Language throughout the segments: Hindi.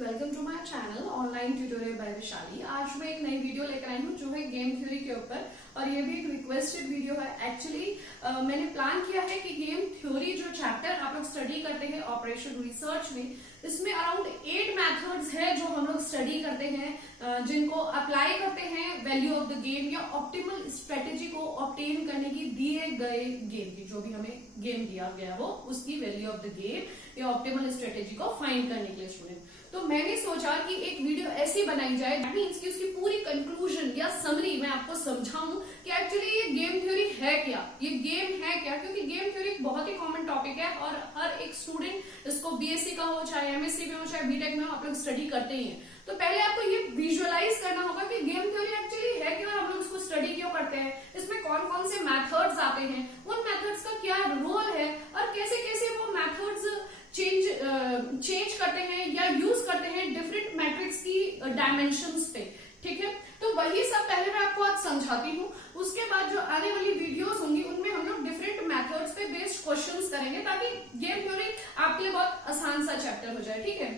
Welcome to my channel online tutorial by Vaishali. आज मैं एक नई वीडियो लेकर आई हूँ जो है गेम थ्योरी के ऊपर, और ये भी एक रिक्वेस्टेड वीडियो है। एक्चुअली मैंने प्लान किया है कि गेम थ्योरी जो चैप्टर आप लोग स्टडी करते हैं ऑपरेशन रिसर्च में, इसमें अराउंड 8 मेथड्स है जो हम लोग स्टडी करते हैं, जिनको अप्लाई करते हैं वैल्यू ऑफ द गेम या ऑप्टिमल स्ट्रेटेजी को ऑब्टेन करने की दिए गए गेम की, जो भी हमें गेम दिया गया हो उसकी वैल्यू ऑफ द गेम या ऑप्टिमल स्ट्रेटेजी को फाइंड करने के लिए स्टूडेंट। तो मैंने सोचा कि एक वीडियो ऐसी बनाई जाए दैट मींस कि उसकी पूरी कंक्लूजन या समरी मैं आपको समझाऊं कि एक्चुअली ये गेम थ्योरी है क्या, ये गेम है क्या, क्योंकि गेम थ्योरी एक बहुत ही कॉमन टॉपिक है और हर एक स्टूडेंट इसको बीएससी का हो, चाहे एमएससी में हो, चाहे बीटेक में हो, आप लोग स्टडी करते ही हैं। तो पहले आपको ये विजुअलाइज करना होगा कि गेम थ्योरी एक्चुअली है क्या और हम लोग इसको स्टडी क्यों करते हैं, इसमें कौन कौन से मैथड्स आते हैं, उन मैथड्स का क्या रोल है और कैसे कैसे वो मैथड्स चेंज करते हैं या यूज करते हैं डिफरेंट मैट्रिक्स की डायमेंशंस पे। ठीक है, तो वही सब पहले मैं आपको आज समझाती हूँ। उसके बाद जो आने वाली वीडियोस होंगी उनमें हम लोग डिफरेंट मेथड्स पे बेस्ड क्वेश्चंस करेंगे ताकि गेम थ्योरी आपके लिए बहुत आसान सा चैप्टर हो जाए। ठीक है,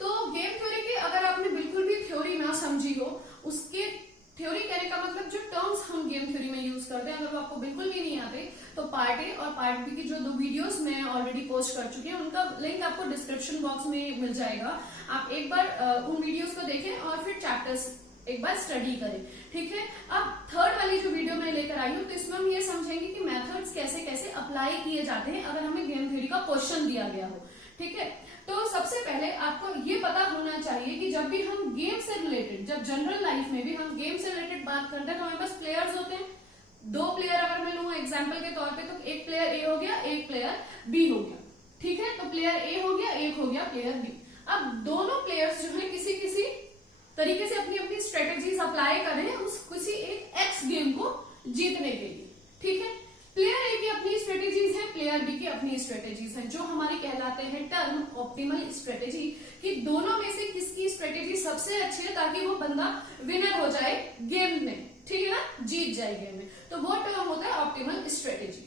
तो गेम थ्योरी की अगर आपने बिल्कुल भी थ्योरी ना समझी हो, उसके थ्योरी कहने का मतलब जो टर्म्स हम गेम थ्योरी में यूज करते हैं, अगर वो आपको बिल्कुल भी नहीं आते तो पार्ट ए और पार्ट बी की जो 2 वीडियोस मैं ऑलरेडी पोस्ट कर चुकी हूँ, उनका लिंक आपको डिस्क्रिप्शन बॉक्स में मिल जाएगा। आप एक बार उन वीडियोस को देखें और फिर चैप्टर्स एक बार स्टडी करें। ठीक है, अब थर्ड वाली जो वीडियो मैं लेकर आई हूँ तो इसमें हम ये समझेंगे कि मेथड्स कैसे कैसे अप्लाई किए जाते हैं अगर हमें गेम थ्योरी का क्वेश्चन दिया गया हो। ठीक है, तो सबसे पहले आपको ये पता होना चाहिए कि जब भी हम गेम से रिलेटेड, जब जनरल लाइफ में भी हम गेम से रिलेटेड बात करते हैं तो हमारे पास प्लेयर्स होते हैं। 2 प्लेयर अगर मैं लूं एग्जांपल के तौर पे, तो एक प्लेयर ए हो गया, एक प्लेयर बी हो गया। ठीक है, तो प्लेयर ए हो गया, एक हो गया प्लेयर बी। अब दोनों प्लेयर्स जो है किसी किसी तरीके से अपनी अपनी स्ट्रेटेजीज अप्लाई कर रहे हैं उस किसी एक एक्स गेम को जीतने के लिए। ठीक है, प्लेयर ए की अपनी स्ट्रेटेजीज है, प्लेयर बी की अपनी स्ट्रेटेजीज है, जो हमारी कहलाते हैं टर्म ऑप्टिमल स्ट्रेटेजी, कि दोनों में से किसकी स्ट्रेटेजी सबसे अच्छी है ताकि वो बंदा विनर हो जाए गेम में। ठीक है ना, जीत जाए गेम में, तो वो टर्म होता है ऑप्टिमल स्ट्रेटेजी।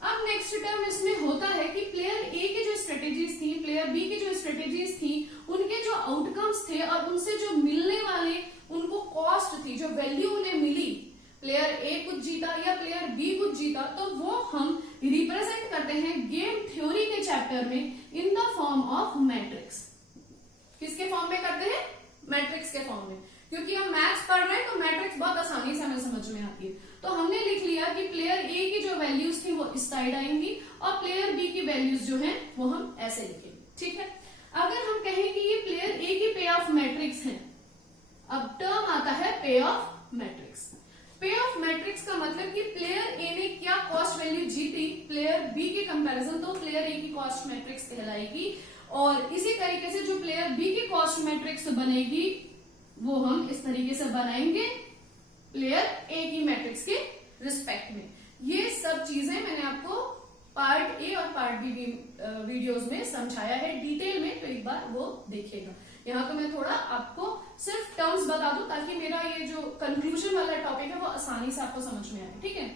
अब नेक्स्ट टर्म इसमें होता है कि प्लेयर ए की जो स्ट्रेटेजीज थी, प्लेयर बी की जो स्ट्रेटेजीज थी, उनके जो आउटकम्स थे और उनसे जो मिलने वाले उनको कॉस्ट थी, जो वैल्यू उन्हें मिली, प्लेयर ए कुछ जीता या प्लेयर बी कुछ जीता, तो वो हम रिप्रेजेंट करते हैं गेम थ्योरी के चैप्टर में in the form of matrix. किसके फॉर्म में करते हैं? मैट्रिक्स के फॉर्म में, क्योंकि हम मैथ्स पढ़ रहे हैं तो मैट्रिक्स बहुत आसानी से हमें समझ में आती है। तो हमने लिख लिया कि प्लेयर ए की जो वैल्यूज थी वो इस साइड आएंगी और प्लेयर बी की वैल्यूज जो है वो हम ऐसे लिखेंगे। ठीक है, अगर हम कहें कि ये प्लेयर ए की पे ऑफ मैट्रिक्स है, अब टर्म आता है पे ऑफ मैट्रिक्स। पे ऑफ मैट्रिक्स का मतलब कि प्लेयर ए ने क्या कॉस्ट वैल्यू जीती प्लेयर बी के कंपैरिजन, तो प्लेयर ए की कॉस्ट मैट्रिक्स कहलाएगी। और इसी तरीके से जो प्लेयर बी की कॉस्ट मैट्रिक्स बनेगी वो हम इस तरीके से बनाएंगे प्लेयर ए की मैट्रिक्स के रिस्पेक्ट में। ये सब चीजें मैंने आपको पार्ट ए और पार्ट बी वीडियोस में समझाया है डिटेल में, तो एक बार वो देखिएगा। यहाँ तो मैं थोड़ा आपको सिर्फ टर्म्स बता दूं ताकि मेरा ये जो कंक्लूजन वाला टॉपिक है वो आसानी से आपको समझ में आए। ठीक है,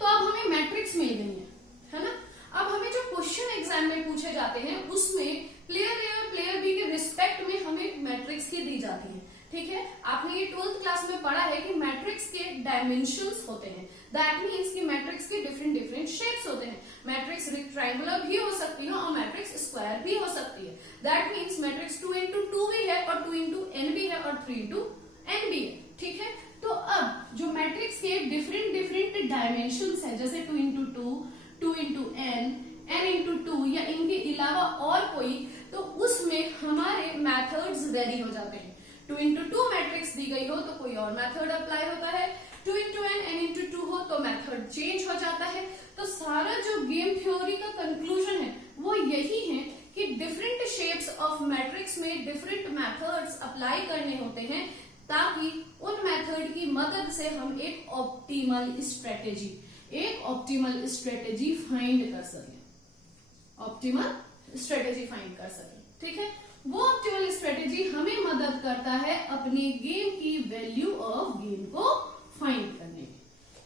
तो अब हमें मैट्रिक्स मिल गई है ना। अब हमें जो क्वेश्चन एग्जाम में पूछे जाते हैं उसमें प्लेयर ए और प्लेयर बी के रिस्पेक्ट में हमें मैट्रिक्स की दी जाती है। ठीक है, आपने ये 12th क्लास में पढ़ा है कि मैट्रिक्स के डायमेंशंस होते हैं। दैट मीन्स कि मैट्रिक्स के डिफरेंट डिफरेंट शेप्स होते हैं। मैट्रिक्स रेक्टेंगुलर भी हो सकती है और मैट्रिक्स स्क्वायर भी हो सकती है। दैट मीन्स मैट्रिक्स 2x2 भी है और 2x n भी है और 3x n भी है। ठीक है, तो अब जो मैट्रिक्स के डिफरेंट डिफरेंट डायमेंशंस है, जैसे 2x2, 2x n, n x2 या इनके अलावा और कोई, तो उसमें हमारे मैथड्स वेरी हो जाते हैं। 2x2 मैट्रिक्स दी गई हो तो कोई और मेथड अप्लाई होता है, 2x n, n x2 हो तो मेथड चेंज हो जाता है। तो सारा जो गेम थ्योरी का कंक्लूजन है वो यही है कि डिफरेंट शेप्स ऑफ मैट्रिक्स में डिफरेंट मेथड्स अप्लाई करने होते हैं ताकि उन मेथड की मदद से हम एक ऑप्टिमल स्ट्रेटेजी फाइंड कर सकें, ऑप्टिमल स्ट्रेटेजी फाइंड कर सकें। ठीक है, वो ऑप्टिमल स्ट्रेटेजी हमें मदद करता है अपने गेम की वैल्यू ऑफ गेम को फाइंड करने में।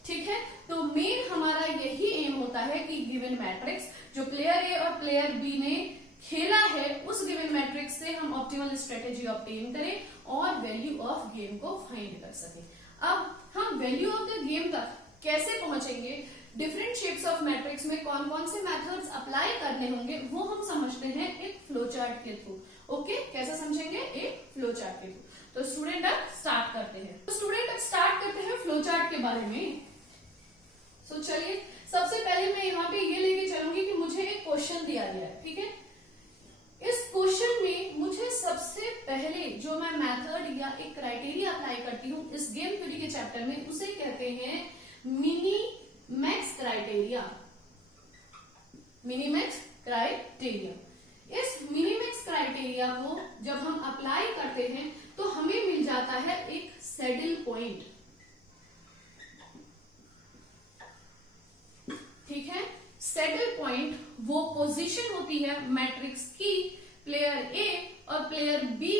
ठीक है, तो मेन हमारा यही एम होता है कि गिवन मैट्रिक्स जो प्लेयर ए और प्लेयर बी ने खेला है उस गिवन मैट्रिक्स से हम ऑप्टिमल स्ट्रेटेजी ऑब्टेन करें और वैल्यू ऑफ गेम को फाइंड कर सकें। अब हम वैल्यू ऑफ द गेम तक कैसे पहुंचेंगे, डिफरेंट शेप्स ऑफ मैट्रिक्स में कौन कौन से मेथड्स अप्लाई करने होंगे, वो हम समझते हैं एक फ्लो चार्ट के थ्रू। ओके, कैसे समझेंगे, एक फ्लो चार्ट के थ्रू। तो स्टूडेंट अब स्टार्ट करते हैं। तो स्टूडेंट अब स्टार्ट करते हैं फ्लो चार्ट के बारे में। सो चलिए, सबसे पहले मैं यहाँ पे ये लेके चलूंगी कि मुझे एक क्वेश्चन दिया गया है, ठीक है। इस क्वेश्चन में मुझे सबसे पहले जो मैं मेथड या एक क्राइटेरिया अप्लाई करती हूँ इस गेम थ्योरी के चैप्टर में, उसे कहते हैं मिनीमैक्स क्राइटेरिया। मिनीमैक्स क्राइटेरिया, इस मिनीमैक्स क्राइटेरिया को जब हम अप्लाई करते हैं तो हमें मिल जाता है एक सैडल पॉइंट, ठीक है। सैडल पॉइंट वो पोजीशन होती है मैट्रिक्स की प्लेयर ए और प्लेयर बी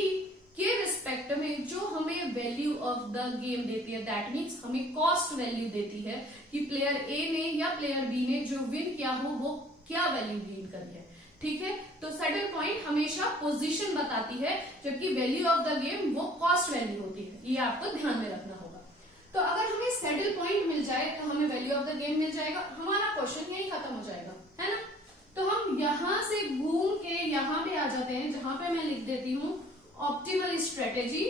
के रिस्पेक्ट में जो हमें वैल्यू ऑफ द गेम देती है। दैट मीन्स हमें कॉस्ट वैल्यू देती है कि प्लेयर ए ने या प्लेयर बी ने जो विन किया हो वो क्या वैल्यू गेन करी है, ठीक है। तो सैडल पॉइंट हमेशा पोजीशन बताती है, जबकि वैल्यू ऑफ द गेम वो कॉस्ट वैल्यू होती है। ये आपको ध्यान में रखना होगा। तो अगर हमें सैडल पॉइंट मिल जाए तो हमें वैल्यू ऑफ द गेम मिल जाएगा, हमारा क्वेश्चन यही खत्म हो जाएगा, है ना। तो हम यहां से घूम के यहां पे आ जाते हैं जहां पे मैं लिख देती हूं ऑप्टिमल स्ट्रेटेजी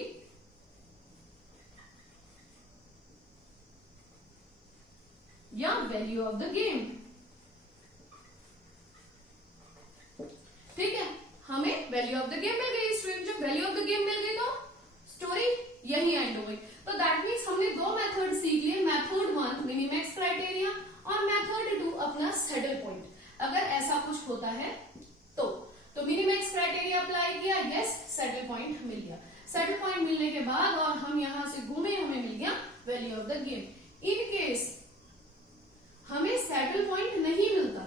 या वैल्यू ऑफ द गेम, ठीक है। हमें वैल्यू ऑफ द गेम मिल गई। स्टूडेंट, जब वैल्यू ऑफ द गेम मिल गई तो स्टोरी यही एंड हो गई। तो दैट मीन्स हमने दो मेथड सीख लिए, मेथड 1 मिनीमैक्स क्राइटेरिया और मेथड 2 अपना सैडल पॉइंट। अगर ऐसा कुछ होता है तो मिनीमैक्स क्राइटेरिया अप्लाई किया, यस, सैडल पॉइंट मिल गया। सैडल पॉइंट मिलने के बाद और हम यहां से घूमे, हमें मिल गया value of the game. In case हमें सैडल पॉइंट नहीं मिलता,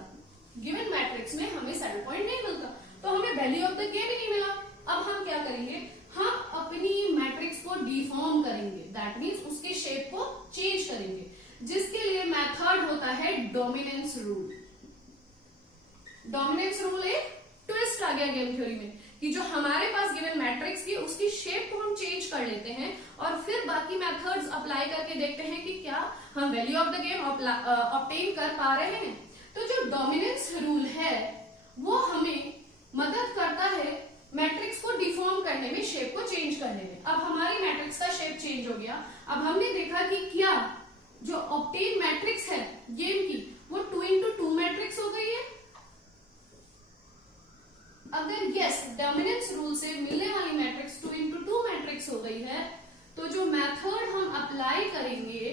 गिवन मैट्रिक्स में हमें सैडल पॉइंट नहीं मिलता, तो हमें वैल्यू ऑफ द गेम ही नहीं मिला। अब हम क्या करेंगे, हम अपनी मैट्रिक्स को डिफॉर्म करेंगे। दैट मीन्स उसके शेप को चेंज करेंगे, जिसके लिए मेथड होता है डोमिनेंस रूल। डोमिनेंस रूल एक ट्विस्ट आ गया गेम थ्योरी में कि जो हमारे पास गिवन मैट्रिक्स की उसकी शेप को हम चेंज कर लेते हैं और फिर बाकी मेथड्स अप्लाई करके देखते हैं कि क्या हम value of the game obtain कर पा रहे हैं। तो जो डोमिनेंस रूल है वो हमें मदद करता है मैट्रिक्स को डिफॉर्म करने में, शेप को चेंज करने में। अब हमारी मैट्रिक्स का शेप चेंज हो गया। अब हमने देखा कि क्या जो ऑब्टेन मैट्रिक्स है गेम की वो 2x2 मैट्रिक्स हो गई है। अगर यस, डोमिनेंस रूल से मिलने वाली मैट्रिक्स 2x2 मैट्रिक्स हो गई है, तो जो मेथड हम अप्लाई करेंगे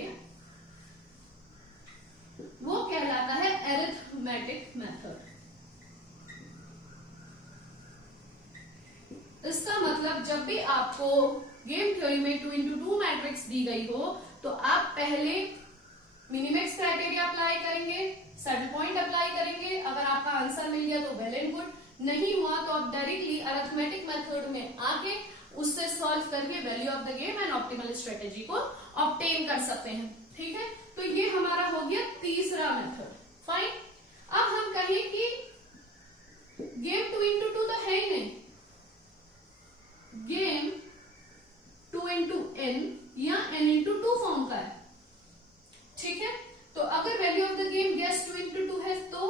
वो कहलाता है अरिथमेटिक मेथड। इसका मतलब जब भी आपको गेम थ्योरी में 2x2 मैट्रिक्स दी गई हो तो आप पहले मिनीमैक्स क्राइटेरिया अप्लाई करेंगे, सैडल पॉइंट अप्लाई करेंगे। अगर आपका आंसर मिल गया तो वेल एंड गुड, नहीं हुआ तो आप डायरेक्टली अरिथमेटिक मेथड में आके उससे सॉल्व करके value of the game and optimal strategy को ऑब्टेन कर सकते हैं, ठीक है। तो ये हमारा हो गया तीसरा मेथड। फाइन। अब हम कहें कि गेम 2x2 तो है ही नहीं, गेम 2x n या n×2 फॉर्म का है, ठीक है। तो अगर value of the game yes 2x2 है तो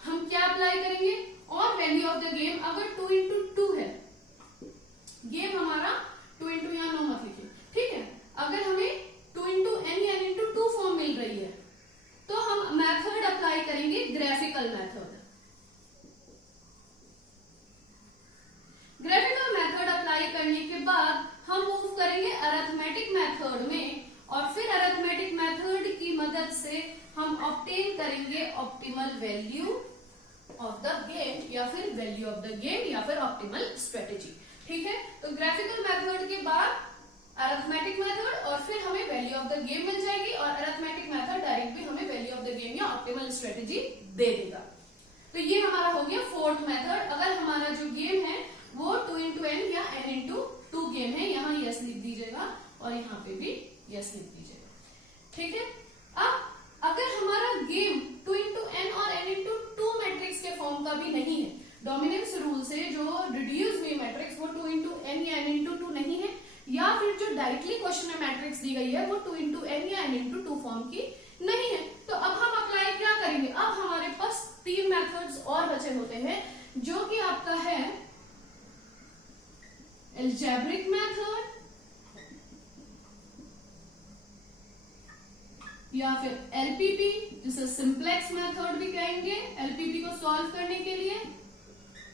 हम क्या अप्लाई करेंगे, और वैल्यू ऑफ द गेम अगर 2x2 है, गेम हमारा 2x या नो मत लिखिए, ठीक है। अगर हमें 2x n या n×2 फॉर्म मिल रही है तो हम मेथड अप्लाई करेंगे graphical method. Graphical method apply करने के बाद हम मूव करेंगे अरिथमेटिक मेथड में और फिर अरिथमेटिक मेथड की मदद से हम ऑब्टेन करेंगे optimal value of the game या फिर वैल्यू ऑफ द गेम या फिर ऑप्टिमल स्ट्रेटेजी, ठीक है। तो ग्राफिकल मेथड के बाद अरिथमेटिक मेथड और फिर हमें वैल्यू ऑफ द गेम मिल जाएगी और अरिथमेटिक मेथड डायरेक्ट भी हमें वैल्यू ऑफ द गेम या ऑप्टिमल स्ट्रेटेजी दे देगा। तो ये हमारा हो गया फोर्थ मेथड। अगर हमारा जो गेम है वो 2x n या n×2 गेम है, यहाँ यस लिख दीजिएगा और यहाँ पे भी यस लिख दीजिएगा, ठीक है। अब अगर हमारा गेम 2x n और n×2 मैट्रिक्स के फॉर्म का भी नहीं है, डोमिनेंस रूल से जो रिड्यूस हुई मैट्रिक्स वो 2 इंटू एन या एन इंटू टू नहीं है, या फिर जो डायरेक्टली क्वेश्चन में मैट्रिक्स दी गई है वो 2 इंटू एन या एन इंटू टू फॉर्म की नहीं है। तो अब हम अप्लाई क्या करेंगे, अब हमारे पास 3 मेथड्स और बचे होते हैं, जो कि आपका है एल्जेब्रिक मेथड, या फिर एलपीपी, जिसे सिंप्लेक्स मेथड भी कहेंगे एलपीपी को सॉल्व करने के लिए,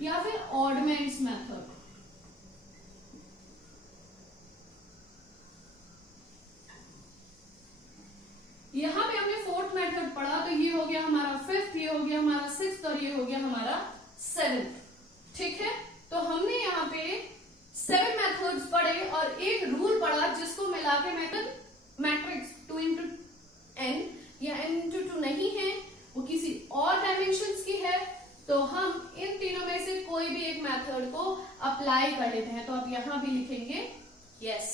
या फिर ऑडमेंट्स मेथड। यहां पे हमने फोर्थ मेथड पढ़ा, तो ये हो गया हमारा फिफ्थ, ये हो गया हमारा सिक्स्थ और ये हो गया हमारा सेवेंथ। ठीक है, तो हमने यहाँ पे 7 मेथड्स पढ़े और एक रूल पढ़ा जिसको मिला के मैट्रिक्स 2 इंटू एन या एन इंटू टू नहीं है, वो किसी और डायमेंशंस की है, तो हम इन तीनों में से कोई भी एक मेथड को अप्लाई कर लेते हैं। तो आप यहां भी लिखेंगे यस।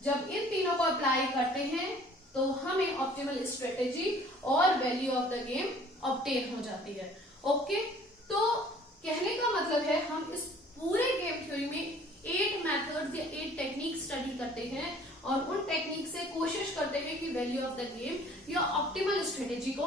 जब इन तीनों को अप्लाई करते हैं तो हमें ऑप्टिमल स्ट्रेटेजी और value of the game obtain हो जाती है। ओके, तो कहने का मतलब है हम इस पूरे गेम थ्योरी में 8 मेथड्स या 8 टेक्निक स्टडी करते हैं और उन टेक्निक से कोशिश करते हैं कि वैल्यू ऑफ द गेम या ऑप्टिमल स्ट्रेटेजी को।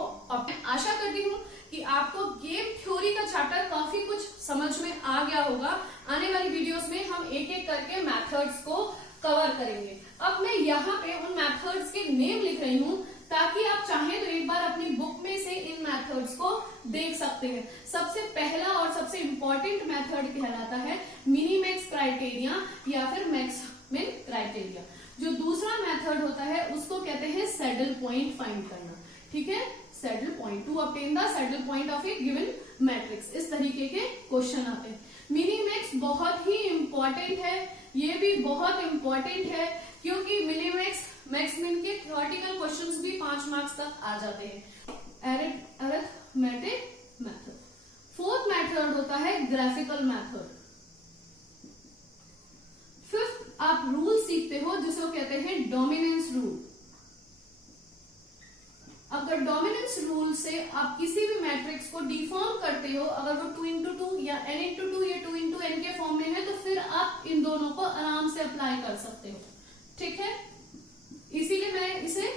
आशा करती हूँ कि आपको गेम थ्योरी का चैप्टर काफी कुछ समझ में आ गया होगा। आने वाली वीडियोस में हम एक एक करके मेथड्स को कवर करेंगे। अब मैं यहाँ पे उन मेथड्स के नेम लिख रही हूँ ताकि आप चाहें तो एक बार अपनी बुक में से इन मेथड्स को देख सकते हैं। सबसे पहला और सबसे इंपॉर्टेंट मेथड कहलाता है मिनीमैक्स क्राइटेरिया या फिर मैक्स मिन क्राइटेरिया। जो दूसरा मेथड होता है उसको कहते हैं सैडल पॉइंट फाइंड करना। ठीक है, saddle point two obtain the saddle point of A given matrix, इस तरीके के क्वेश्चन आते हैं। मिनीमैक्स बहुत ही इंपॉर्टेंट है, ये भी बहुत इंपॉर्टेंट है क्योंकि मिनीमैक्स मैक्स मिन के थ्योरेटिकल क्वेश्चंस भी 5 मार्क्स तक आ जाते हैं। Arithmetic method. फोर्थ मेथड होता है ग्राफिकल मेथड। फिफ्थ आप रूल सीखते हो जिसको कहते हैं डोमिनेंस रूल। अगर डोमिनेंस रूल से आप किसी भी मैट्रिक्स को डिफॉर्म करते हो, अगर वो 2 इंटू टू या n इंटू टू या 2 इंटू एन के फॉर्म में है, तो फिर आप इन दोनों को आराम से अप्लाई कर सकते हो। ठीक है, इसीलिए मैं इसे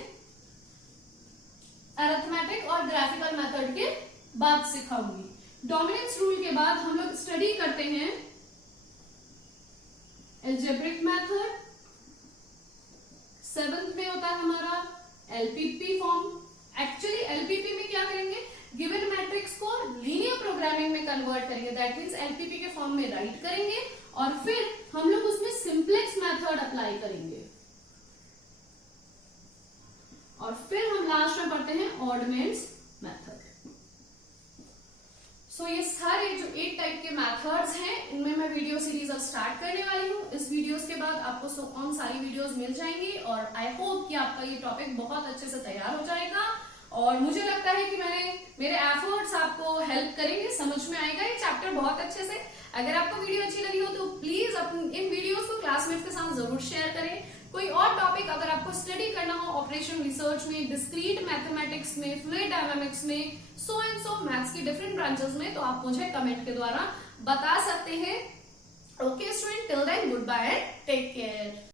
अरिथमेटिक और ग्राफिकल मेथड के बाद सिखाऊंगी। डोमिनेंस रूल के बाद हम लोग स्टडी करते हैं एल्जेब्रिक मेथड। 7th में होता है हमारा एलपीपी फॉर्म। एक्चुअली एलपीपी में क्या करेंगे, गिवन मैट्रिक्स को लीनियर प्रोग्रामिंग में कन्वर्ट करेंगे, दैट मींस एलपीपी के फॉर्म में राइट करेंगे और फिर हम लोग उसमें सिंप्लेक्स मेथड अप्लाई करेंगे और फिर हम लास्ट में पढ़ते हैं ऑडमेंट्स मेथड। सो ये सारे जो 8 टाइप के मेथड्स हैं, इनमें मैं वीडियो सीरीज अब स्टार्ट करने वाली हूँ। इस वीडियोस के बाद आपको सारी वीडियोस मिल जाएंगी और आई होप कि आपका ये टॉपिक बहुत अच्छे से तैयार हो जाएगा और मुझे लगता है कि मेरे एफर्ट्स आपको हेल्प करेंगे, समझ में आएगा ये चैप्टर बहुत अच्छे से। अगर आपको वीडियो अच्छी लगी हो तो प्लीज इन वीडियोस को क्लासमेट्स के साथ जरूर शेयर करें। कोई और टॉपिक अगर आपको स्टडी करना हो ऑपरेशन रिसर्च में, डिस्क्रीट मैथमेटिक्स में, फ्लूइड डायनामिक्स में, सो एंड सो मैथ्स की डिफरेंट ब्रांचेस में, तो आप मुझे कमेंट के द्वारा बता सकते हैं। Okay student, till then good bye and take care.